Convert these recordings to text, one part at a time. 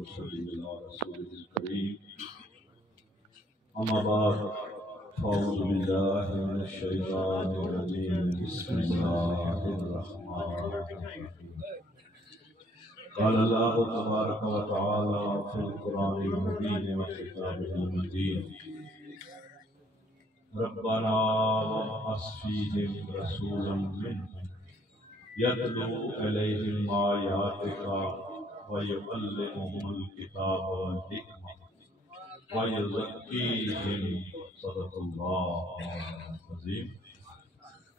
وصلی علی رسول الکریم اما بعد فاعوذ باللہ من الشیطان الرجیم بسم اللہ الرحمن الرحیم قال اللہ تبارک و تعالی فی القرآن المبین وکتابہ المجید ربنا وابعث فیہم رسولا منہم یتلو علیہم آیاتک ویعلمہم الکتاب والحکمہ وَيُزَكِّيهِمْ صدق اللہ العظیم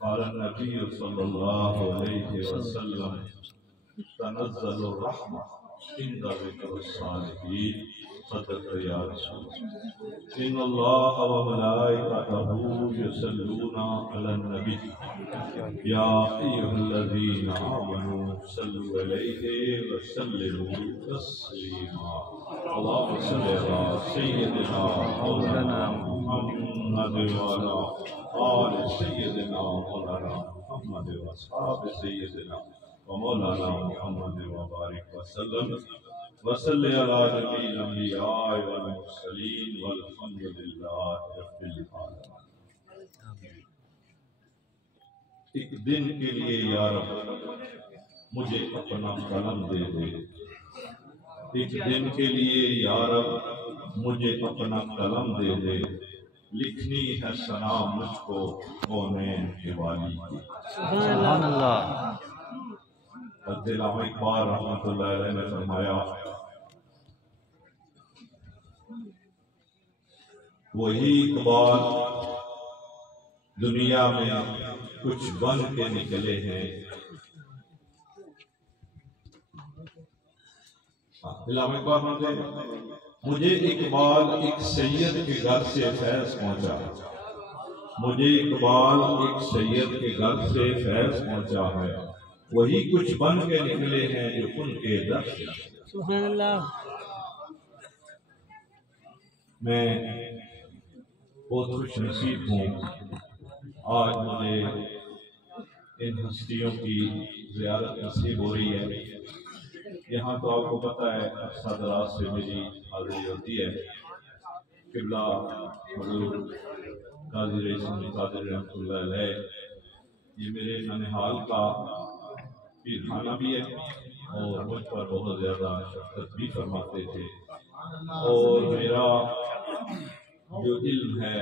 قال النبی صلی اللہ علیہ وسلم تنزل الرحمہ عند ذکر الصالحین صدق یا رسول ان اللہ وملائکتہ یصلون علی النبی یا ایھا الذین آمنوا صلوا علیہ وسلموا تسلیما اللهم صل على سيدنا مولانا محمد وعلى آل سيدنا مولانا محمد وأصحاب سيدنا ومولانا محمد وبارك وسلم وصل على نبي الأنبياء والمرسلين والحمد لله رب العالمين. ایک دن کے لیے یا رب مجھے اپنا قلم دے دے، ایک دن کے لیے یا رب مجھے اپنا قلم دے دے، لکھنی ہے ثنا مجھ کو کونین کے والی کی. سبحان اللہ. علامہ اقبال رحمۃ اللہ علیہ نے فرمایا وہی اقبال دنیا میں کچھ بن کے نکلے ہیں. علامہ اقبال نے مجھے اقبال ایک سید کے گھر سے فیض پہنچا، مجھے اقبال ایک سید کے گھر سے فیض پہنچا ہے، وہی کچھ بن کے نکلے ہیں جو ان کے در سے. سبحان اللہ. میں بہت خوش نصیب ہوں آج مجھے ان ہستیوں کی زیارت نصیب ہو رہی ہے. یہاں تو آپ کو پتہ ہے اکثر دراز سے میری حاضری ہوتی ہے. قبلہ حضور قاضی رئیس قادر رحمۃ اللہ علیہ یہ میرے ننہال کا پیر خانہ بھی ہے اور مجھ پر بہت زیادہ شفقت بھی فرماتے تھے، اور میرا جو علم ہے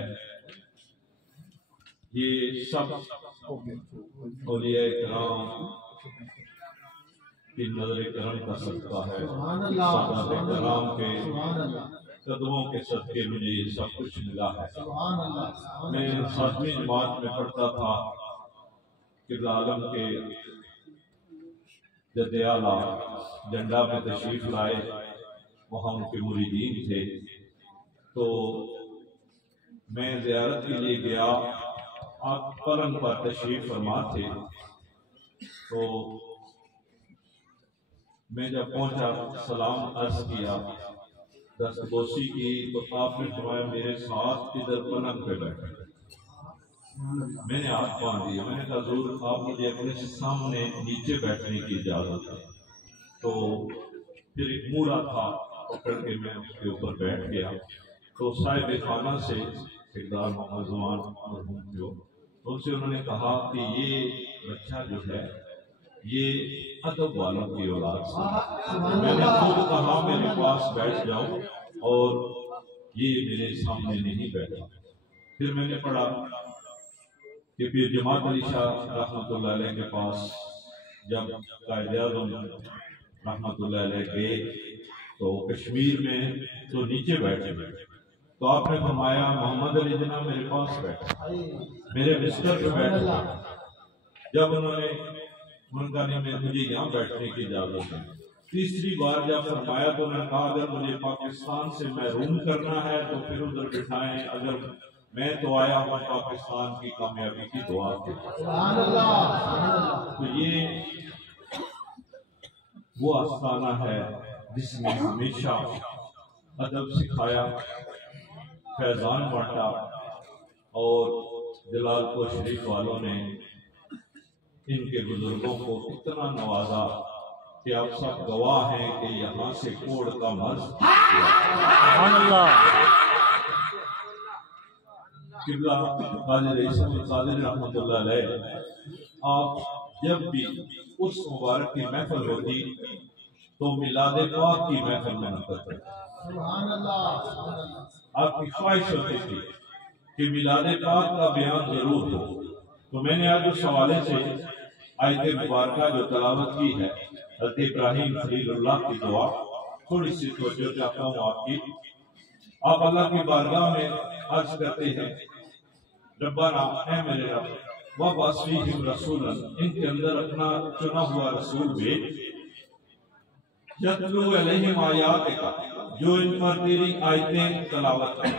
یہ سب اولیاء کرام کی نظر کرم کا صدقہ ہے. صحابہ کرام کے قدموں کے صدقے مجھے یہ سب کچھ ملا ہے. میں 7ویں جماعت میں پڑھتا تھا. قبلہ عالم کے جد اعلیٰ جنڈا میں تشریف لائے، وہاں ان کے مریدین تھے، تو میں زیارت کے لیے گیا. آپ پلنگ پر تشریف فرما تھے، تو میں جب پہنچا سلام عرض کیا، دستبوسی کی، تو آپ نے فرمایا میرے ساتھ ادھر پلنگ پہ بیٹھے. میں نے ہاتھ باندھ دیا. میں نے کہا حضور آپ مجھے اپنے سامنے نیچے بیٹھنے کی اجازت ہے. تو پھر ایک مورا تھا پکڑ کے میں اس کے اوپر بیٹھ گیا. تو صاحب خانہ سے سردار محمد زمان مرحوم جو ان سے انہوں نے کہا کہ یہ بچہ جو ہے یہ ادب والوں کی اولاد سے. میں نے خود کہا میرے پاس بیٹھ جاؤ، اور یہ میرے سامنے نہیں بیٹھا. پھر میں نے پڑھا کہ پھر جماعت علی شاہ رحمۃ اللہ علیہ کے پاس جب قائد اعظم رحمۃ اللہ علیہ گئے تو کشمیر میں تو نیچے بیٹھے، تو آپ نے فرمایا محمد علی جناح میرے پاس بیٹھے، میرے بستر پہ بیٹھے. جب انہوں نے کہا نہیں مجھے یہاں بیٹھنے کی اجازت ہے. تیسری بار جب فرمایا تو انہوں نے کہا اگر مجھے پاکستان سے محروم کرنا ہے تو پھر ادھر بٹھائیں، اگر میں تو آیا ہوں پاکستان کی کامیابی کی دعا کے. تو یہ وہ آستانہ ہے جس میں ہمیشہ ادب سکھایا، فیضان بانٹا، اور جلال پور شریف والوں نے ان کے بزرگوں کو اتنا نوازا کہ آپ سب گواہ ہیں کہ یہاں سے کوڑ کا مرض سبحان اللہ قبلہ قادر عیسیٰ قادر رحمۃ اللہ علیہ، آپ جب بھی اس مبارک کی محفل ہوتی تو میلاد پاک کی محفل منعقد کرتے، آپ کی خواہش ہوتی تھی کہ میلاد پاک کا بیان ضرور ہو۔ تو میں نے آج اس حوالے سے آیت مبارکہ جو تلاوت کی ہے، حضرت ابراہیم خلیل اللہ کی دعا، تھوڑی سی توجہ چاہتا ہوں آپ کی۔ آپ اللہ کی بارگاہ میں عرض کرتے ہیں، ربنا اے میرے رب، وَبَعَثْ فِيهِمْ رَسُولًا، ان کے اندر اپنا چنا ہوا رسول بھیج، یتلو علیہم آیاتک، جو ان پر تیری آیتیں تلاوت کرے،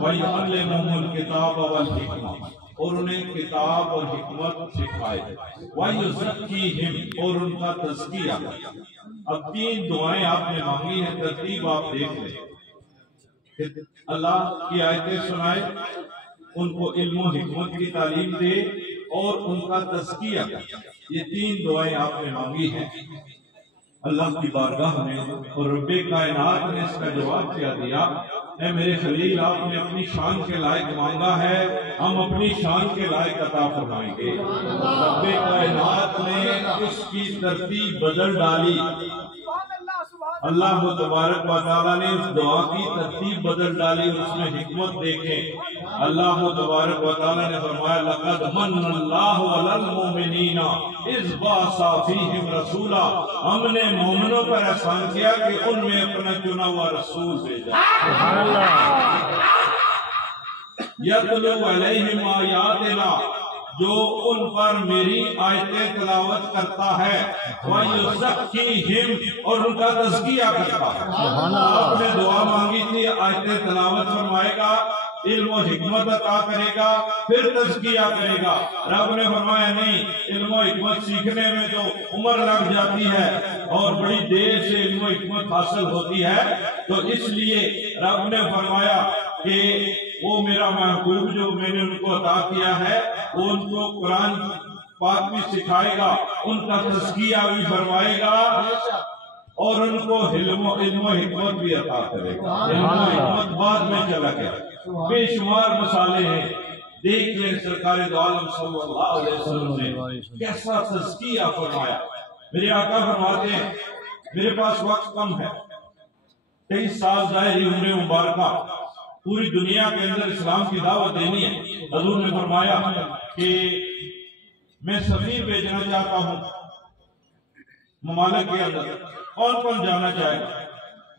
وَيُعَلِّمُهُمُ الْكِتَابَ وَالْحِکْمَةَ، اور انہیں کتاب اور حکمت سکھائے، وَيُزَكِّيهِمْ، اور ان کا تزکیہ۔ اب تین دعائیں آپ نے مانگی ہیں، ترتیب آپ دیکھ لیں کہ اللہ کی آیتیں سنائے، ان کو علم و حکمت کی تعلیم دے اور ان کا تزکیہ۔ یہ تین دعائیں آپ نے مانگی ہیں اللہ کی بارگاہ میں، اور رب کائنات نے اس کا جواب کیا دیا، اے میرے خلیل، آپ نے اپنی شان کے لائق مانگا ہے، ہم اپنی شان کے لائق عطا فرمائیں گے۔ رب کائنات نے اس کی ترتیب بدل ڈالی، اللہ تبارک و تعالیٰ نے اس دعا کی ترتیب بدل ڈالی اور اس میں حکمت دیکھیں۔ اللہ تبارک و تعالیٰ نے فرمایا، لَقَدْ مَنَّ اللَّهُ عَلَى الْمُؤْمِنِينَ إِذْ بَعَثَ فِيهِمْ رَسُولًا، ہم نے مومنوں پر احسان کیا کہ ان میں اپنا چنا ہوا رسول بھیجا۔ سبحان اللہ یتلو علیہم آیاتنا، جو ان پر میری آیتیں تلاوت کرتا ہے، وَيُزَكِّيهِمْ، اور ان کا تزکیہ کرتا ہے۔ آپ نے دعا مانگی تھی، آیتیں تلاوت فرمائے گا، علم و حکمت عطا کرے گا، پھر تزکیہ کرے گا۔ رب نے فرمایا نہیں، علم و حکمت سیکھنے میں تو عمر لگ جاتی ہے اور بڑی دیر سے علم و حکمت حاصل ہوتی ہے، تو اس لیے رب نے فرمایا کہ وہ میرا محبوب جو میں نے ان کو عطا کیا ہے، وہ ان کو قرآن پاک بھی سکھائے گا، ان کا تزکیہ بھی فرمائے گا، اور ان کو علم و حکمت بھی عطا کرے گا۔ علم و حکمت بعد میں چلا گیا، بے شمار مسالے ہیں، دیکھ لیں سرکار دو عالم صلی اللہ علیہ وسلم نے کیسا تزکیہ فرمایا۔ میرے آقا فرماتے ہیں، میرے پاس وقت کم ہے، 23 سال ظاہری عمر مبارکہ، پوری دنیا کے اندر اسلام کی دعوت دینی ہے۔ حضور نے فرمایا کہ میں سفیر بھیجنا چاہتا ہوں ممالک کے اندر، کون کون جانا چاہے گا؟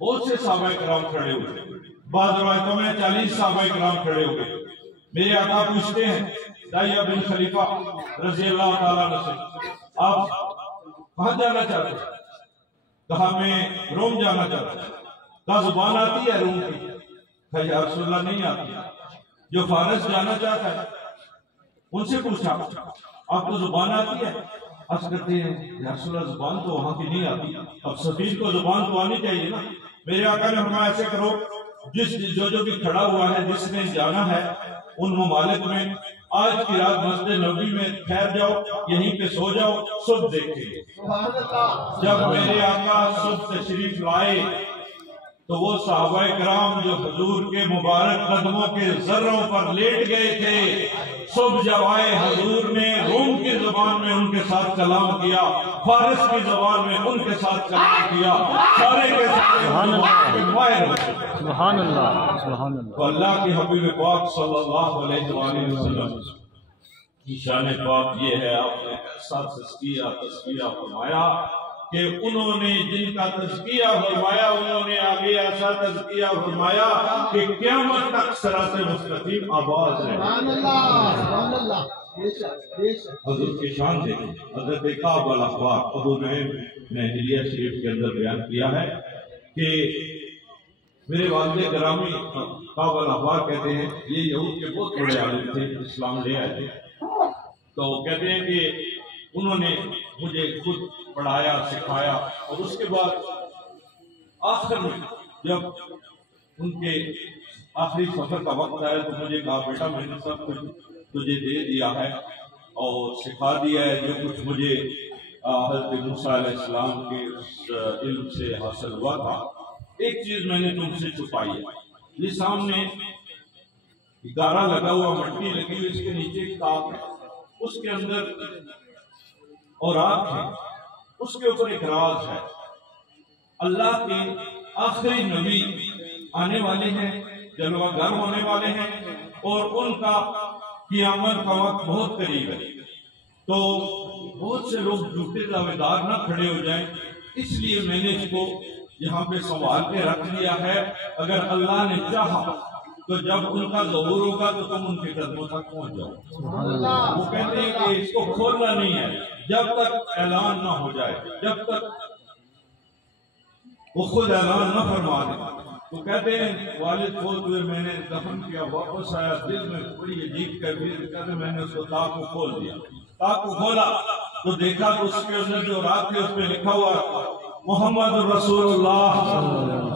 بہت سے صحابہ کرام کھڑے ہوئے، بعض روایتوں میں 40 صحابہ کرام کھڑے ہوئے۔ میرے آقا پوچھتے ہیں داہیہ بن خلیفہ رضی اللہ تعالیٰ عنہ سے، آپ کہاں جانا چاہتے ہیں؟ کہا میں روم جانا چاہتا ہوں۔ کہا زبان آتی ہے روم کی؟ کہا یا رسول اللہ نہیں آتی۔ جو فارس جانا چاہتا ہے ان سے پوچھا، آپ کو زبان آتی ہے؟ عرض کرتے ہیں یا رسول اللہ زبان تو وہاں کی نہیں آتی، اب سفیر کو زبان تو آنی چاہیے نا۔ میرے آقا نے فرمایا ایسے کرو، جو بھی کھڑا ہوا ہے، جس نے جانا ہے ان ممالک میں، آج کی رات مسجد نبوی میں ٹھہر جاؤ، یہیں پہ سو جاؤ، صبح دیکھیں گے۔ جب میرے آقا صبح تشریف لائے تو وہ صحابہ کرام جو حضور کے مبارک قدموں کے ذروں پر لیٹ گئے تھے، صبح جب آئے حضور نے روم کی زبان میں ان کے ساتھ کلام کیا، فارس کی زبان میں ان کے ساتھ کلام کیا، سارے کے ساتھ سبحان اللہ سبحان اللہ۔ تو اللہ کے حبیب پاک صلی اللہ علیہ وآلہ وسلم کی شان پاک یہ ہے، آپ نے ایسا تزکیہ فرمایا کہ انہوں نے جن کا تزکیہ فرمایا، انہوں نے آگے ایسا تزکیہ فرمایا کہ قیامت تک صراط مستقیم آواز ہے۔ حضرت کی شان دیکھیں، حضرت کعب الاحبار ابو نعیم نے حلیہ شریف کے اندر بیان کیا ہے کہ میرے والد گرامی کعب الاحبار کہتے ہیں، یہ یہود کے بہت بڑے عالم تھے، اسلام لے آئے تھے، تو کہتے ہیں کہ انہوں نے مجھے خود پڑھایا سکھایا، اور اس کے بعد آخر میں جب ان کے آخری سفر کا وقت آیا تو مجھے کہا بیٹا میں نے سب کچھ تجھے دے دیا ہے اور سکھا دیا ہے، جو کچھ مجھے حضرت موسیٰ علیہ السلام کے اس علم سے حاصل ہوا تھا، ایک چیز میں نے تم سے چھپائی ہے۔ یہ سامنے گارا لگا ہوا، مٹی لگی ہوئی، اس کے نیچے ایک تاک ہے، اس کے اندر اوراق ہے، اس کے اوپر ایک راز ہے۔ اللہ کے آخری نبی آنے والے ہیں، جلوہ گر ہونے والے ہیں، اور ان کا قیامت کا وقت بہت قریب ہے، تو بہت سے لوگ جھوٹے دعوے دار نہ کھڑے ہو جائیں، اس لیے میں نے اس کو یہاں پہ سنبھال کے رکھ لیا ہے۔ اگر اللہ نے چاہا تو جب ان کا ظہور ہوگا تو تم ان کے قدموں تک پہنچ جاؤ۔ وہ کہتے ہیں کہ اس کو کھولنا نہیں ہے جب تک اعلان نہ ہو جائے، جب تک وہ خود اعلان نہ فرما دے۔ تو کہتے ہیں والد فوت ہوئے، میں نے دفن کیا، واپس آیا، دل میں بڑی عجیب کیفیت، کہتے ہیں میں نے اس کو تاک کو کھول دیا۔ تاک کو کھولا تو دیکھا تو اس کے اندر جو رات تھی اس پہ لکھا ہوا محمد رسول اللہ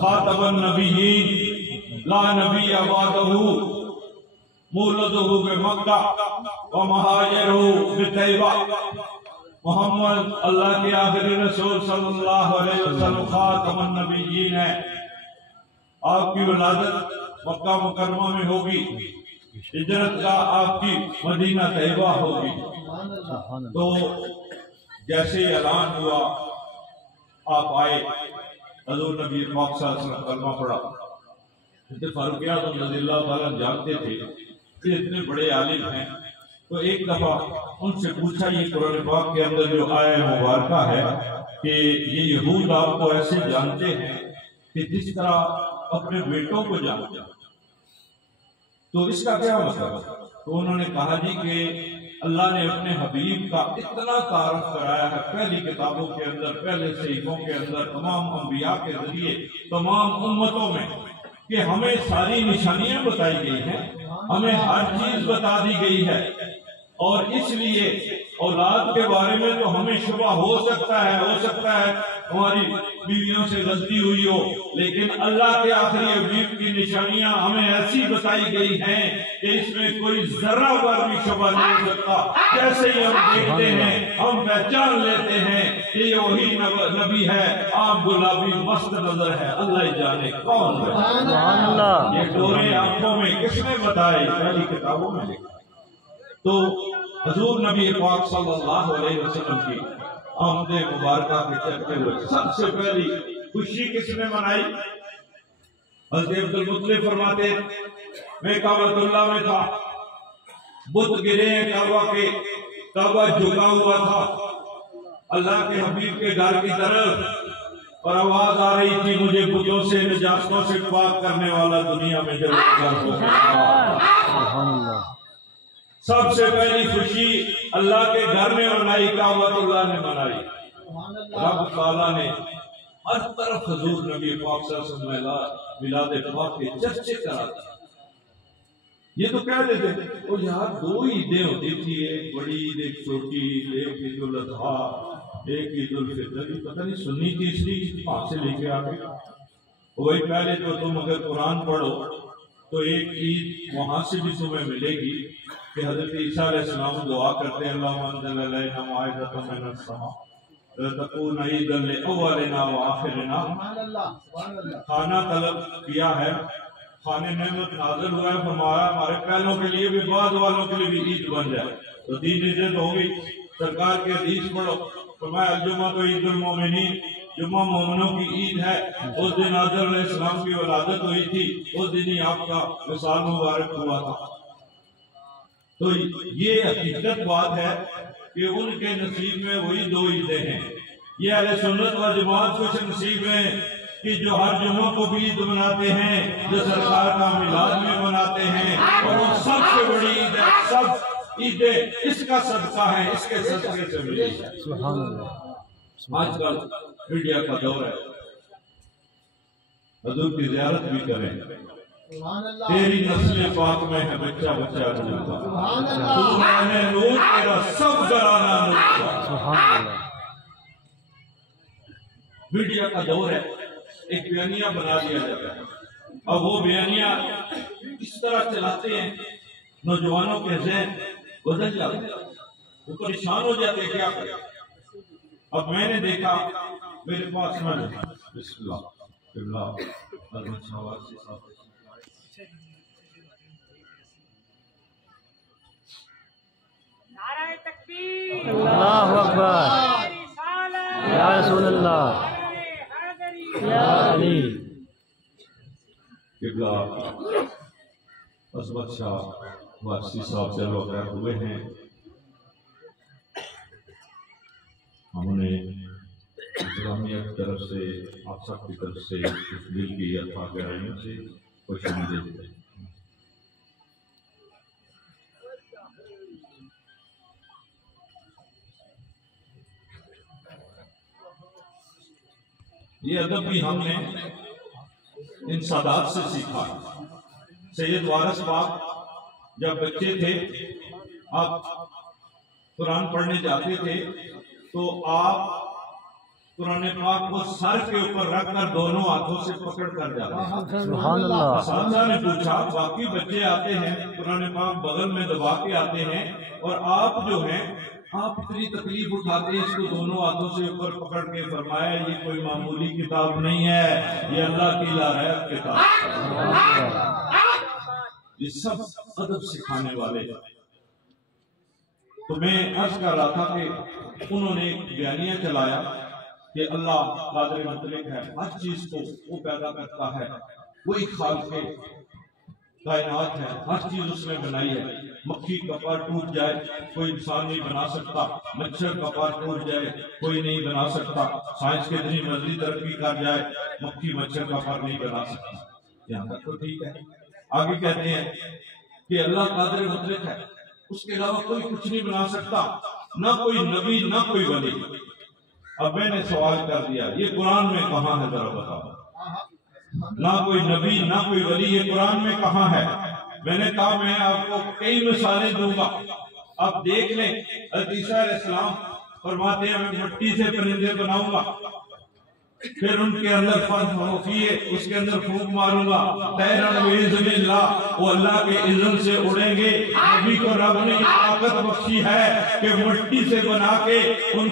خاتم النبیین لا نبی بعدہ مولدہ بمکہ ومہاجرہ بطیبہ۔ محمد اللہ کے آخری رسول صلی اللہ علیہ وسلم خاتم النبیین ہے، آپ کی ولادت مکہ مکرمہ میں ہوگی، ہجرت کا آپ کی مدینہ طیبہ ہوگی۔ تو جیسے اعلان ہوا آپ آئے، حضور نبی پاک صلی اللہ علیہ وسلم کلمہ پڑھا۔ فاروق اعظم رضی اللہ تعالیٰ جانتے تھے کہ اتنے بڑے عالم ہیں، تو ایک دفعہ ان سے پوچھا یہ قرآن پاک کے اندر جو آیہ مبارکہ ہے کہ یہ یہود آپ کو ایسے جانتے ہیں کہ جس طرح اپنے بیٹوں کو جانتے ہیں، تو اس کا کیا مطلب؟ تو انہوں نے کہا جی کہ اللہ نے اپنے حبیب کا اتنا تعارف کرایا ہے پہلی کتابوں کے اندر، پہلے صحیفوں کے اندر، تمام انبیاء کے ذریعے، تمام امتوں میں، کہ ہمیں ساری نشانیاں بتائی گئی ہیں، ہمیں ہر چیز بتا دی گئی ہے، اور اس لیے اولاد کے بارے میں تو ہمیں شبہ ہو سکتا ہے ہماری بیویوں سے غلطی ہوئی ہو، لیکن اللہ کے آخری حبیب کی نشانیاں ہمیں ایسی بتائی گئی ہیں کہ اس میں کوئی ذرہ بھر بھی شبہ نہیں ہو سکتا۔ جیسے ہی ہم دیکھتے ہیں ہم پہچان لیتے ہیں کہ یہ وہی نبی ہے، آپ گلابی مست نظر ہے، اللہ جانے کون ہے۔ یہ ڈورے آنکھوں میں کس نے بتائے؟ پہلی کتابوں میں لکھا۔ تو حضور نبی پاک صلی اللہ علیہ وسلم کی آمد مبارکہ کے چرچے ہوئے، سب سے پہلی خوشی کس نے منائی؟ حضرت عبدالمطلب فرماتے میں کعبۃ اللہ میں تھا، بت گرے ہیں کعبہ کے، کعبہ جھکا ہوا تھا اللہ کے حبیب کے گھر کی طرف، اور آواز آ رہی تھی مجھے بتوں سے نجاستوں سے پاک کرنے والا دنیا میں جب گھر ہو گیا۔ سب سے پہلی خوشی اللہ کے گھر میں منائی، کعبۃ اللہ نے منائی۔ رب تعالیٰ نے ہر طرف حضور نبی پاک صلی اللہ علیہ وسلم میلاد پاک کے چرچے کراتے۔ یہ تو کہہ دیتے وہ یہاں دو عیدیں ہوتی تھی، ایک بڑی عید ایک چھوٹی عید، ایک عید الاضحیٰ ایک عید الفطر، پتہ نہیں سنی تیسری کہاں سے لے کے آ گئے۔ وہی پہلے تو تم اگر قرآن پڑھو تو ایک عید وہاں سے بھی تمہیں ملے گی کہ حضرت عیسیٰ علیہ السلام دعا کرتے ہیں اللہم انزل علینا مائدۃ من السماء لتکون عیدا لاولنا وآخرنا۔ کھانا طلب کیا ہے، کھانے نعمت نازل ہوا ہے، فرمایا ہمارے پہلوں کے لیے بھی بعد والوں کے لیے بھی عید بن جائے، تو دین عزت ہوگی۔ سرکار کے حدیث پڑھو، فرمایا الجمعہ تو عید المومنین، جمعہ مومنوں کی عید ہے۔ اس دن آدم علیہ السلام کی ولادت ہوئی تھی، اس دن ہی آپ کا وصال مبارک ہوا تھا۔ تو یہ حقیقت بات ہے کہ ان کے نصیب میں وہی دو عیدیں ہیں۔ یہ اہل سنت و جماعت کو نصیب ہے کہ جو ہر جمعہ کو بھی عید مناتے ہیں، جو سرکار کا میلاد میں مناتے ہیں، اور وہ سب سے بڑی عید ہے۔ سب عیدیں اس کا صدقہ ہے، اس کے صدقے سے ملی ہے۔ آج کل میڈیا کا دور ہے، حضور کی زیارت بھی کریں، تیری نسل پاک میں ہے بچہ بچہ نور کا، تو میں نے نور تیرا سب گرانا نور کا۔ میڈیا کا دور ہے، ایک بیانیہ بنا دیا جاتا ہے، اور وہ بیانیہ اس طرح چلاتے ہیں نوجوانوں کے ذہن بدل جاتے ہیں، وہ پریشان ہو جاتے ہیں کیا کریں۔ اب میں نے دیکھا میرے پاس نہ بسم اللہ قبلہ حضرت شہباز سے صاحب نعرہ تکبیر، اللہ اکبر، رسالت، یا رسول اللہ، حیدری، یا علی۔ قبلہ عظمت شاہ وارسی صاحب سے وغیر ہوئے ہیں، ہم نے اسلامیہ کی طرف سے آپ سب کی طرف سے اس دل کی اتھا گہرائیوں سے خوش آمدید ہے۔ یہ ادب بھی ہم نے ان سادات سے سیکھا ہے۔ سید وارث پاک جب بچے تھے، آپ قرآن پڑھنے جاتے تھے تو آپ قرآن پاک کو سر کے اوپر رکھ کر دونوں ہاتھوں سے پکڑ کر جاتے ہیں۔ سبحان اللہ۔ اساتذہ نے پوچھا، باقی بچے آتے ہیں قرآن پاک بغل میں دبا کے آتے ہیں اور آپ جو ہیں آپ اتنی تکلیف اٹھاتے ہیں اس کو دونوں ہاتھوں سے اوپر پکڑ کے۔ فرمایا یہ کوئی معمولی کتاب نہیں ہے، یہ اللہ کی لارحت کتاب ہے۔ یہ سب ادب سکھانے والے۔ تو میں عرض کر رہا تھا کہ انہوں نے ایک بیانیہ چلایا کہ اللہ قادر مطلق ہے، ہر چیز کو وہ پیدا کرتا ہے، وہی خالق کائنات ہے، ہر چیز اس نے بنائی ہے۔ مکھی کا پر ٹوٹ جائے کوئی انسان نہیں بنا سکتا، مچھر کا پر ٹوٹ جائے کوئی نہیں بنا سکتا، سائنس کے اتنی مزید ترقی کر جائے مکھی مچھر کا پر نہیں بنا سکتا۔ یہاں تک تو ٹھیک ہے۔ آگے کہتے ہیں کہ اللہ قادر مطلق ہے، اس کے علاوہ کوئی کچھ نہیں بنا سکتا، نہ کوئی نبی نہ کوئی ولی۔ اب میں نے سوال کر دیا، یہ قرآن میں کہاں ہے ذرا بتاؤ؟ نہ کوئی نبی نہ کوئی ولی، یہ قرآن میں کہاں ہے؟ میں نے کہا میں آپ کو کئی مثالیں دوں گا، آپ دیکھ لیں۔ حضرت عیسیٰ علیہ السلام فرماتے ہیں میں مٹی سے پرندے بناؤں گا، پھر ان کے اندر اس کے اندر پھونک ماروں گا، طیرن بإذن اللہ، وہ اللہ کے اذن سے اڑیں گے۔ نبی کو رب نے طاقت بخشی ہے کہ مٹی سے بنا کے ان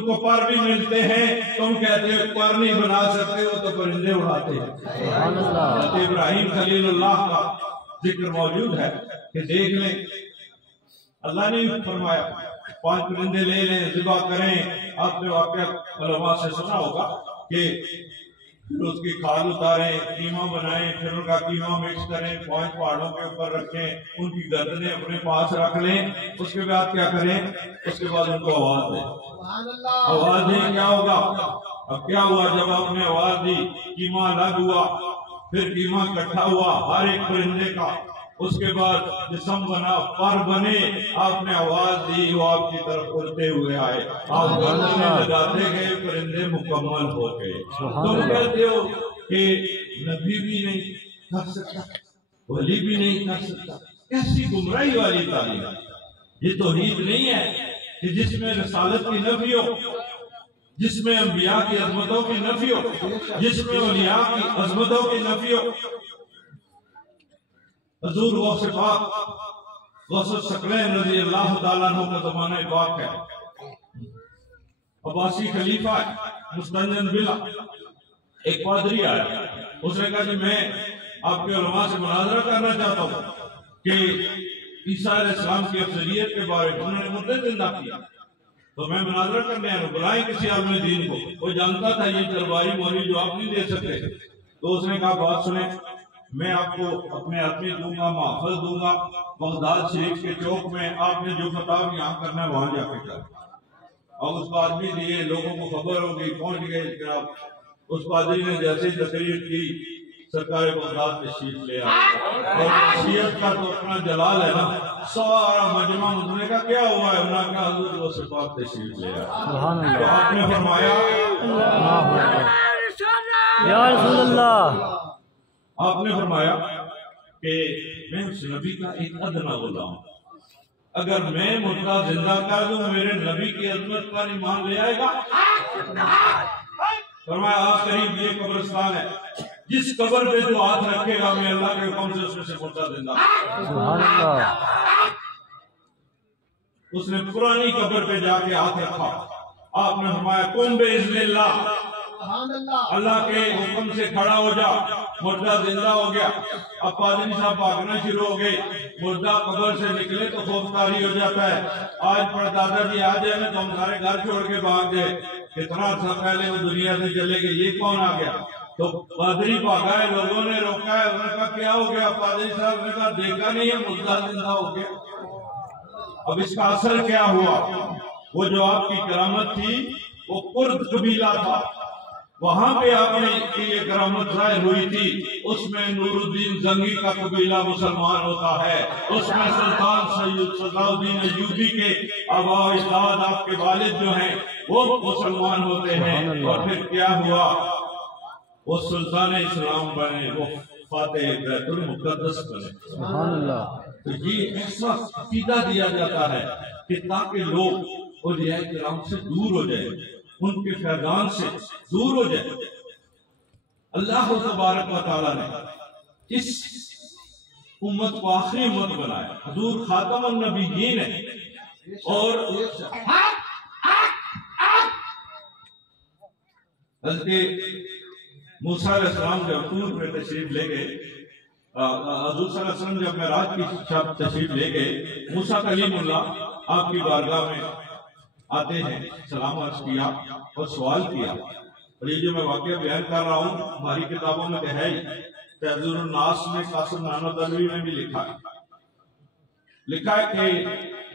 کو پر بھی ملتے ہیں۔ تم کہتے ہو پر نہیں بنا سکتے، وہ تو پرندے اڑاتے ہیں۔ سبحان اللہ۔ حضرت ابراہیم خلیل اللہ کا ذکر موجود ہے کہ دیکھ لیں، اللہ نے فرمایا 5 پرندے لے لیں، ذبح کریں۔ آپ نے واقعہ علماء سے سنا ہوگا کہ پھر اس کی کھال اتاریں، قیمہ بنائیں، پھر ان کا قیمہ مکس کریں، 5 پہاڑوں کے اوپر رکھیں، ان کی گردنیں اپنے پاس رکھ لیں۔ اس کے بعد کیا کریں؟ اس کے بعد ان کو آواز دیں۔ آواز دیں، کیا ہوگا؟ اب کیا ہوا جب آپ نے آواز دی؟ قیمہ الگ ہوا، پھر قیمہ اکٹھا ہوا ہر ایک پرندے کا۔ اس کے بعد جسم بنا، پر بنے، آپ نے آواز دی، وہ آپ کی طرف اڑتے ہوئے آئے، آپ گردن میں لگاتے گئے، پرندے مکمل ہو گئے۔ تم کہتے ہو کہ نبی بھی نہیں کر سکتا، ولی بھی نہیں کر سکتا، کیسی گمراہی والی تعلیم! یہ توحید نہیں ہے کہ جس میں رسالت کی نفی ہو، جس میں انبیاء کی عظمتوں کی نفی ہو، جس میں اولیاء کی عظمتوں کی نفی ہو۔ حضور غوث پاک غوث الثقلین رضی اللہ تعالیٰ عنہ کا زمانہ پاک ہے، عباسی خلیفہ ہے، مستنجد بلا۔ ایک پادری آیا، اس نے کہا کہ میں آپ کے علماء سے مناظرہ کرنا چاہتا ہوں کہ عیسیٰ علیہ السلام کی افضلیت کے بارے میں۔ انہوں نے مردے زندہ کیا، تو میں مناظرہ کرنے آیا، بلائیں کسی عالم دین کو۔ وہ جانتا تھا یہ درباری مولوی جواب نہیں دے سکتے، تو اس نے کہا بات سنیں، میں آپ کو اپنے آدمی دوں گا، محافظ دوں گا، بغداد شریف کے چوک میں آپ نے جو خطاب یہاں کرنا ہے وہاں جا کے کریں۔ اور اس پادری لیے لوگوں کو خبر ہوگی، پہنچ گئے جناب۔ اس پادری نے جیسے تقریر کی، سرکار بغداد تشریف لے آئے، اور شیعت کا تو اپنا جلال ہے نا، سارا مجمع مجمع کا کیا ہوا ہے؟ انہوں نے کہا حضور وہ صفات تشریف لے آئے۔ سبحان تو اللہ۔ آپ نے فرمایا، یا رسول اللہ، آپ نے فرمایا کہ میں اس نبی کا ایک ادنا غلام ہوں، اگر میں مردہ زندہ کر دوں میرے نبی کی عظمت پر ایمان لے آئے گا؟ فرمایا آپ قریب یہ قبرستان ہے، جس قبر پہ جو ہاتھ رکھے گا میں اللہ کے حکم سے اس میں سے مردہ زندہ۔ سبحان اللہ۔ اس نے پرانی قبر پہ جا کے ہاتھ رکھا، آپ نے فرمایا قم بِإِذْنِ اللہ، اللہ کے حکم سے کھڑا ہو جا، مردہ زندہ ہو گیا۔ اب پادری صاحب بھاگنا شروع ہو گئے، مردہ قبر سے نکلے تو خوف طاری ہو جاتا ہے۔ آج پر دادا جی آ جائے نا تو ہم سارے گھر چھوڑ کے بھاگ جائے، کتنا عرصہ پہلے وہ دنیا سے چلے گئے، یہ کون آ گیا؟ تو پادری بھاگا ہے، لوگوں نے روکا ہے، انہوں نے کہا کیا ہو گیا؟ پادری صاحب نے کہا دیکھا نہیں ہے مردہ زندہ ہو گیا۔ اب اس کا اثر کیا ہوا؟ وہ جو آپ کی کرامت تھی وہ کرد قبیلہ تھا، وہاں پہ آپ نے یہ کرامت ظاہر ہوئی تھی، اس میں نور الدین زنگی کا قبیلہ مسلمان ہوتا ہے، اس میں سلطان سید صلاح الدین ایوبی کے آباء و اجداد آپ کے والد جو ہیں وہ مسلمان ہوتے ہیں۔ اور پھر کیا ہوا؟ وہ سلطان اسلام بنے، وہ فاتح بیت المقدس بنے۔ سبحان اللہ۔ تو یہ ایسا عقیدہ دیا جاتا ہے کہ تاکہ لوگ اولیاء کرام سے دور ہو جائے، ان کے فیضان سے دور ہو جائے۔ اللہ تبارک و تعالیٰ نے اس امت کو آخری امت بنایا، حضور خاتم النبیین ہے۔ اور حضرت موسیٰ علیہ السلام جب طور پہ تشریف لے گئے، حضور صلی اللہ علیہ وسلم جب معراج کی شب تشریف لے گئے، موسیٰ کلیم اللہ آپ کی بارگاہ میں آتے ہیں، سلام عرض کیا اور سوال کیا۔ اور یہ جو میں واقعہ بیان کر رہا ہوں ہماری کتابوں میں تو ہے ہی، تہذیب الناس میں قاسم نانوتوی میں بھی لکھا ہے کہ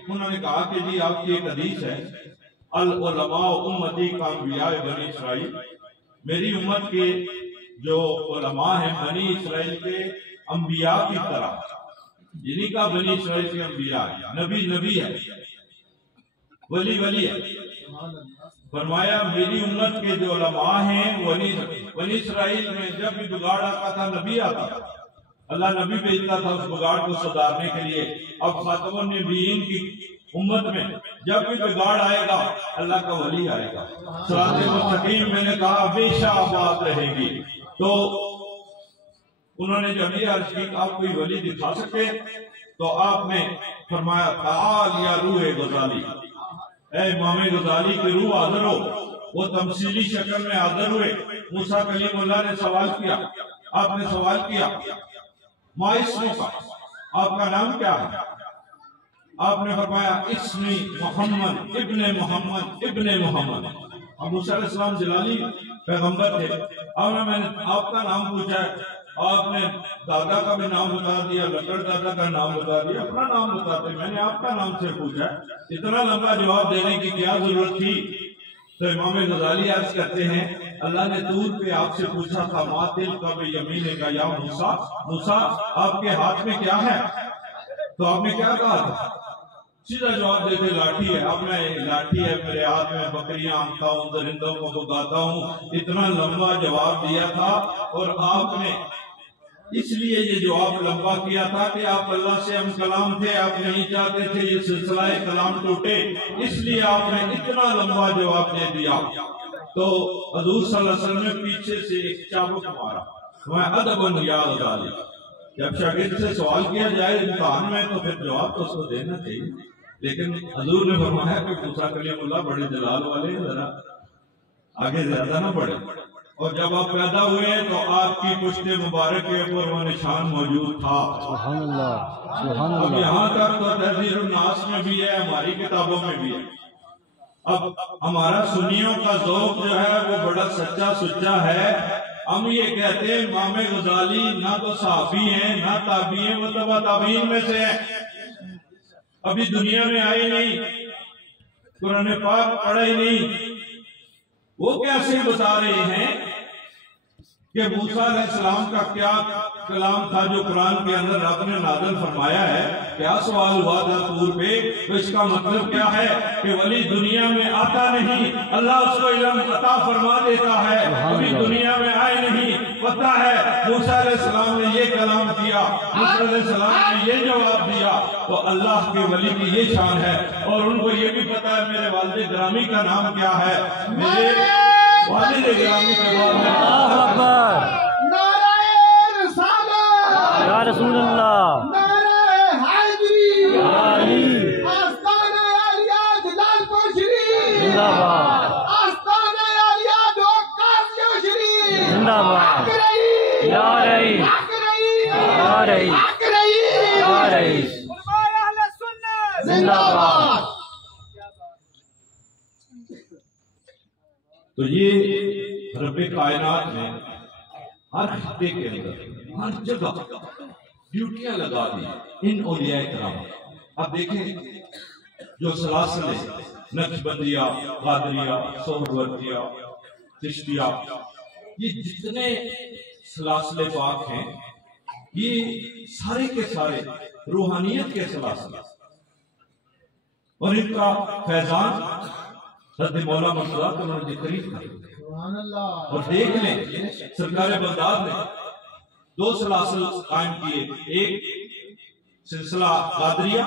انہوں نے کہا کہ جی آپ کی ایک حدیث ہے، العلماء امتی کا انبیاء بنی اسرائیل، میری امت کے جو علماء ہیں بنی اسرائیل کے انبیاء کی طرح، جنہیں کا بنی اسرائیل کے انبیاء ہے، نبی ہے، ولی ہے۔ فرمایا میری امت کے جو علماء ہیں بنی اسرائیل میں جب بھی بگاڑ آتا تھا نبی آتا تھا، اللہ نبی بھیجتا تھا اس بگاڑ کو سدھارنے کے لیے۔ اب خاتم النبیین کی امت میں جب بھی بگاڑ آئے گا اللہ کا ولی آئے گا۔ صراط مستقیم میں نے کہا ہمیشہ آباد رہے گی۔ تو انہوں نے جب یہ عرض کی کہ آپ کوئی ولی دکھا سکے تو آپ نے فرمایا تعال یا روح غزالی، اے امام غزالی کی روح حاضر ہو۔ وہ تمثیلی شکل میں حاضر ہوئے۔ موسیٰ کلیم اللہ نے سوال کیا، آپ نے سوال کیا ما اسمو کا، آپ کا نام کیا ہے؟ آپ نے فرمایا اسمی محمد ابن محمد ابن محمد۔ اب موسیٰ علیہ السلام جلالی پیغمبر تھے، اور میں نے آپ کا نام پوچھا ہے، آپ نے دادا کا بھی نام بتا دیا، لکڑ دادا کا نام بتا دیا، اپنا نام بتاتے، میں نے آپ کا نام سے پوچھا ہے، اتنا لمبا جواب دینے کی کیا ضرورت تھی؟ تو امام غزالی عرض کرتے ہیں اللہ نے طور پہ آپ سے پوچھا تھا ما تلک بیمینک یا موسیٰ، موسیٰ آپ کے ہاتھ میں کیا ہے؟ تو آپ نے کیا کہا تھا؟ سیدھا جواب دیتے لاٹھی ہے۔ اب میں لاٹھی ہے میرے ہاتھ میں، بکریاں آنکھتا ہوں، درندوں کو بگاتا ہوں، اتنا لمبا جواب دیا تھا۔ اور آپ نے اس لیے یہ جواب لمبا کیا تھا کہ آپ اللہ سے ہم کلام تھے، آپ نہیں چاہتے تھے یہ سلسلہ کلام ٹوٹے، اس لیے آپ نے اتنا لمبا جواب دے دیا۔ تو حضور صلی اللہ علیہ وسلم نے پیچھے سے ایک چابک مارا، میں ادب یا غزالی، جب شاگرد سے سوال کیا جائے امتحان میں تو پھر جواب تو اس کو دینا چاہیے، لیکن حضور نے فرمایا کہ موسیٰ کلیم اللہ بڑے جلال والے ہیں، ذرا آگے زیادہ نہ بڑھے۔ اور جب آپ پیدا ہوئے تو آپ کی پشت مبارک کے اوپر وہ نشان موجود تھا۔ سبحان اللہ، سبحان اب اللہ۔ یہاں تک تو تحذیر الناس میں بھی ہے، ہماری کتابوں میں بھی ہے۔ اب ہمارا سنیوں کا ذوق جو ہے وہ بڑا سچا سچا ہے۔ ہم یہ کہتے ہیں امام غزالی نہ تو صحابی ہیں نہ تابعی ہیں، وہ تبع تابعین میں سے ہیں، ابھی دنیا میں آئے نہیں، قرآن پاک پڑھا ہی نہیں۔ وہ کیسے بتا رہے ہیں کہ موسیٰ علیہ السلام کا کیا کلام تھا جو قرآن کے اندر رب نے نازل فرمایا ہے؟ کیا سوال ہوا تھا طور پہ؟ تو اس کا مطلب کیا ہے کہ ولی دنیا میں آتا نہیں، اللہ اس کو علم عطا فرما دیتا ہے، ابھی دنیا میں آئے نہیں، پتہ ہے موسیٰ علیہ السلام نے یہ کلام کیا، موسیٰ علیہ السلام نے یہ جواب دیا، تو اللہ کے ولی کی یہ شان ہے۔ اور ان کو یہ بھی پتا ہے میرے والد گرامی کا نام کیا ہے، میرے والد گرامی کے بعد میں اللہ اکبر، نعرہ رسالت، یا رسول اللہ، نعرہ حیدری، یا علی، آستانہ عالیہ جلال پور شریف، زندہ باد۔ رہی آ رہی آ رہی علماء اہل سنت زندہ باد. تو یہ رب کائنات نے ہر خطے کے اندر ہر جگہ ڈیوٹیاں لگا دی ان اولیاء کرام. اب دیکھیں جو سلاسل نقشبندیہ، قادریہ، سہروردیہ، چشتیہ، یہ جتنے سلاسل پاک ہیں یہ سارے کے سارے روحانیت کے سلاسل، اور ان کا فیضان حضرت مولا مرتضیٰ کا انہوں نے قریب تھا. سبحان اللہ. اور دیکھ لیں سرکار بغداد نے 2 سلاسل قائم کیے، ایک سلسلہ قادریہ،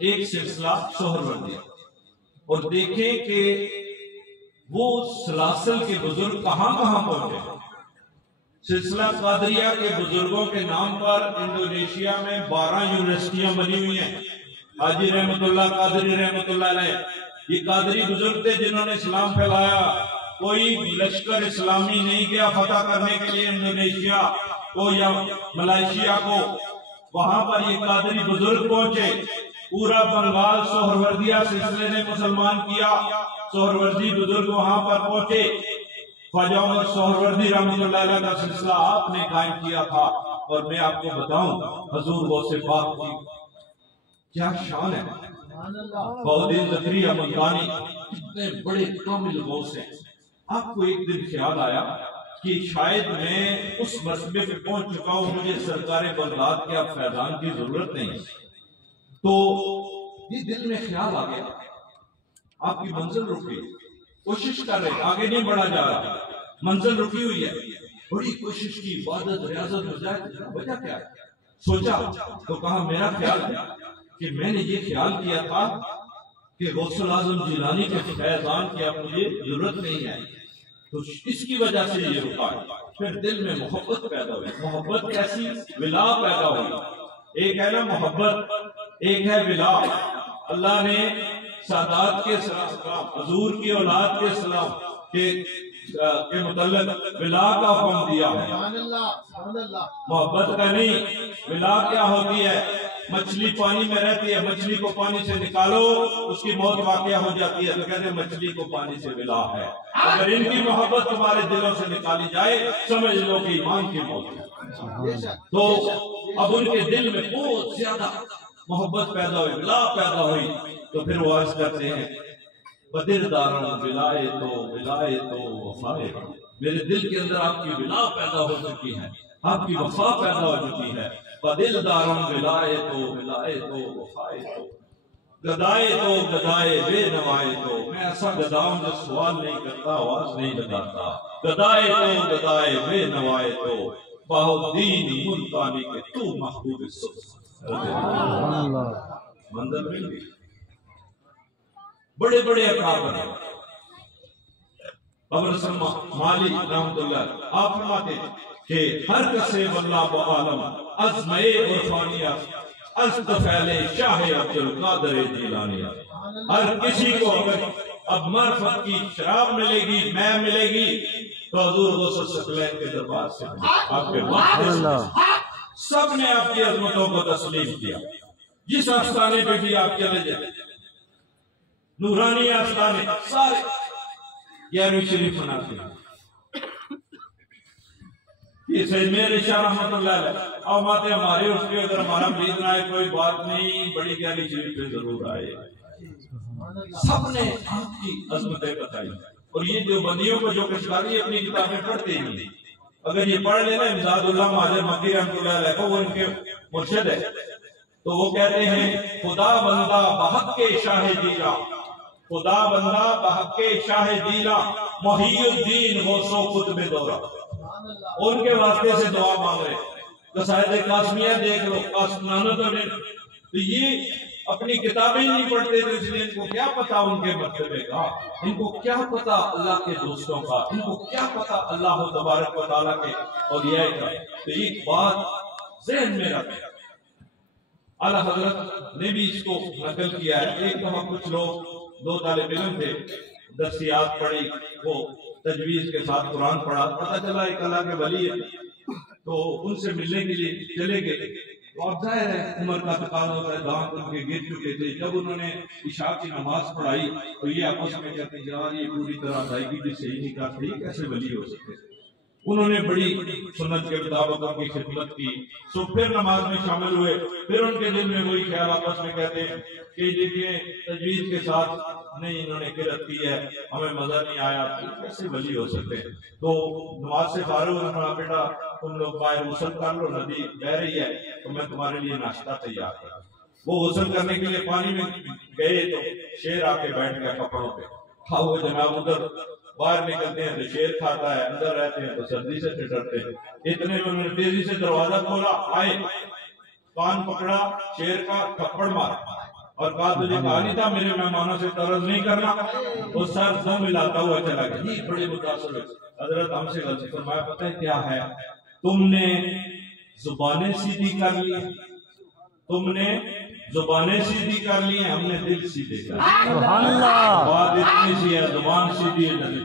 ایک سلسلہ سہروردیہ. اور دیکھیں کہ وہ سلاسل کے بزرگ کہاں کہاں پہنچے. سلسلہ قادریہ کے بزرگوں کے نام پر انڈونیشیا میں 12 یونیورسٹیاں بنی ہوئی ہیں. حاجی رحمت اللہ قادری رحمت اللہ علیہ یہ قادری بزرگ تھے جنہوں نے اسلام پھیلایا. کوئی لشکر اسلامی نہیں گیا فتح کرنے کے لیے انڈونیشیا کو یا ملائیشیا کو، وہاں پر یہ قادری بزرگ پہنچے. پورا بنگال سہروردیہ سلسلے نے مسلمان کیا. سہروردی بزرگ وہاں پر پہنچے. خواجہ عمر سہروردی رحمۃ اللہ علیہ کا سلسلہ آپ نے قائم کیا تھا. اور میں آپ کو بتاؤں حضور غوث پاک کی کیا شان ہے. بہودین زکریا ملتانی اتنے بڑے کامل غوث ہیں. آپ کو ایک دن خیال آیا کہ شاید میں اس مرتبے پہ پہنچ چکا ہوں، مجھے سرکار بغداد کے اب فیضان کی ضرورت نہیں. تو یہ دل میں خیال آ گیا. آپ کی منزل رک گئی، کوشش کر رہے آگے نہیں بڑھا جا رہا، منزل رکی ہوئی ہے. بڑی کوشش کی، عبادت ریاضت ہو جائے، وجہ کیا ہے؟ سوچا تو کہا میرا خیال ہے کہ میں نے یہ خیال کیا تھا کہ غوث الاعظم جیلانی کے فیضان کی اب مجھے ضرورت نہیں ہے، تو اس کی وجہ سے یہ رکا. پھر دل میں محبت پیدا ہوئی. محبت کیسی؟ ولا پیدا ہوئی. ایک ہے نا محبت، ایک ہے ولا. اللہ نے سادات کے سلام، حضور کی اولاد کے سلام کے متعلق ولا کا حکم دیا ہے، سبحان اللہ. سبحان اللہ. محبت کا نہیں. ولا کیا ہوتی ہے؟ مچھلی پانی میں رہتی ہے، مچھلی کو پانی سے نکالو اس کی موت واقعہ ہو جاتی ہے، تو کہتے ہیں مچھلی کو پانی سے ولا ہے. اگر ان کی محبت تمہارے دلوں سے نکالی جائے سمجھ لو کہ ایمان کی موت ہے. تو اب ان کے دل میں بہت زیادہ محبت پیدا ہوئی، ولا پیدا ہوئی. تو پھر وہ عرض کرتے ہیں بدر دارن ولائے تو وفائے. میرے دل کے اندر آپ کی ولا پیدا ہو چکی ہے، آپ کی وفا پیدا ہو چکی ہے. بدل دارن ولائے تو وفائے تو گدائے بے نوائے تو. میں ایسا گدا ہوں جو سوال نہیں کرتا، آواز نہیں لگاتا. گدائے بے نوائے تو بہودین ملتانی کے تو محبوب سبحان اللہ. منزل مل گئی. بڑے بڑے اکابر ہیں. ابو الحسن مالی رحمۃ اللہ آپ فرماتے کہ ہر کسے واللہ بعالم از مئے عرفانیہ از تفیل شاہ عبدالقادر جیلانیہ. ہر کسی کو اگر اب معرفت کی شراب ملے گی، میں ملے گی، تو حضور غوث الثقلین کے دربار سے آپ کے واسطے سے سب نے آپ کی عظمتوں کو تسلیم کیا. جس آستانے پہ بھی آپ چلے جائیں، نورانی آستانے سارے 11ویں شریف مناتے ہیں. یہ سید میرے شاہ رحمت اللہ علیہ اور ماتے ہمارے اس پہ اگر ہمارا مرید نہ آئے کوئی بات نہیں، بڑی 11ویں شریف پہ ضرور آئے. سب نے آپ کی عظمتیں بتائی. اور یہ جو بندیوں کو جو کشکاری اپنی کتابیں پڑھتے ہی نہیں، اگر یہ پڑھ لینا امداد اللہ مہاجر مکی رحمت اللہ علیہ کو، وہ ان کے مرشد ہے، تو وہ کہتے ہیں خدا بندہ بحق کے شاہ جیلا، خدا بندہ بحق کے شاہ جیلا محی الدین غوث و قطب دورہ. ان کے واسطے سے دعا مانگ رہے. قصائد قاسمیہ دیکھ لو، تو یہ اپنی کتابیں نہیں پڑھتے تھے، اس لیے ان کو کیا پتا ان کے مرتبے کا، ان کو کیا پتا اللہ کے دوستوں کا، ان کو کیا پتا اللہ تبارک و تعالیٰ کے اولیاء کا. تو ایک بات ذہن میں رکھیں، اعلیٰ حضرت نے بھی اس کو نقل کیا ہے. ایک دفعہ کچھ لوگ 2 طالب علم تھے، درسیات پڑھی، وہ تجویز کے ساتھ قرآن پڑھا، پتہ چلا ایک اللہ کے ولی ہے. تو ان سے ملنے کے لیے چلے گئے، تو اب ظاہر ہے عمر کا تقاضا ہوتا ہے، دانت ان کے گر چکے تھے۔ جب انہوں نے عشاء کی نماز پڑھائی تو یہ آپس میں کہتے ہیں یار یہ پوری طرح ادائیگی بھی صحیح نہیں کرتے، یہ کیسے ولی ہو سکتے؟ انہوں نے بڑی سنت کے مطابق ان کی خدمت کی، سو پھر نماز میں شامل ہوئے۔ پھر ان کے دل میں وہی خیال آپس میں کہتے ہیں کہ دیکھیں تجویز کے ساتھ نہیں انہوں نے قرأت کی ہے، ہمیں مزہ نہیں آیا، کیسے ولی ہو سکتے ہیں؟ تو نماز سے فارغ ہونے والا بیٹا تم لوگ باہر غسل کر لو، ندی بہ رہی ہے تو میں تمہارے لیے ناشتہ تیار کروں۔ وہ غسل کرنے کے لیے پانی میں گئے تو شیر آ کے بیٹھ گیا کپڑوں پہ۔ ہاں وہ جناب ادھر باہر نکلتے ہیں تو شیر کھاتا ہے، اندر رہتے ہیں تو سردی سے ڈرتے ہیں۔ اتنے میں انہوں نے تیزی سے دروازہ کھولا، آئے، کان پکڑا شیر کا، تھپڑ مارا اور کہا تجھے کہا نہیں تھا میرے مہمانوں سے طرز نہیں کرنا؟ وہ سر دم ہلاتا ہوا چلا گیا۔ جی بڑے متاثر ہوئے، حضرت ہم سے غلطی فرمایا پتہ ہے کیا ہے؟ تم نے زبانیں سیدھی کر لی، تم نے زبانیں سیدھی کر لی ہیں، ہم نے دل سیدھے کر لی۔ سبحان اللہ۔ بات اتنی سی ہے، زبان سیدھی ہے دل۔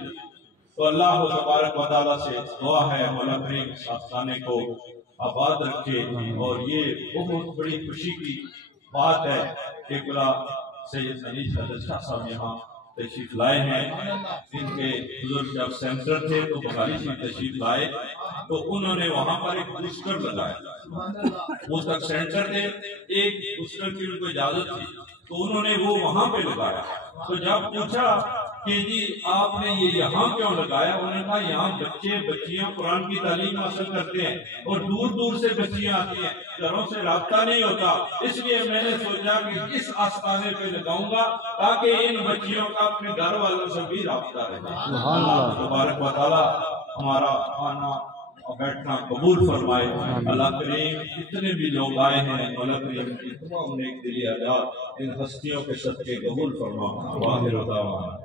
تو اللہ تبارک و تعالیٰ سے دعا ہے مولا کریم اس آستانے کو آباد رکھے، اور یہ بہت بڑی خوشی کی بات ہے کہ بلا سید انیس حضرت شاہ صاحب یہاں تشریف لائے ہیں۔ ان کے بزرگ جب سینٹر تھے تو بخاری شریف تشریف لائے تو انہوں نے وہاں پر ایک بوسٹر لگایا۔ وہ تک سینٹر تھے، ایک بوسٹر کی ان کو اجازت تھی تو انہوں نے وہ وہاں پہ لگایا۔ تو جب پوچھا کہ جی آپ نے یہ یہاں کیوں لگایا، انہوں نے کہا یہاں بچے بچیاں قرآن کی تعلیم حاصل کرتے ہیں اور دور دور سے بچیاں آتی ہیں، گھروں سے رابطہ نہیں ہوتا، اس لیے میں نے سوچا کہ اس آستانے پہ لگاؤں گا تاکہ ان بچیوں کا اپنے گھر والوں سے بھی رابطہ رہے۔ اللہ تبارک و تعالیٰ ہمارا آنا اور بیٹھنا قبول فرمائے۔ اللہ کریم جتنے بھی لوگ آئے ہیں اللہ کریم کی تمام نیک دلی حاجات ان ہستیوں کے صدقے قبول فرما۔ واخر دعوانا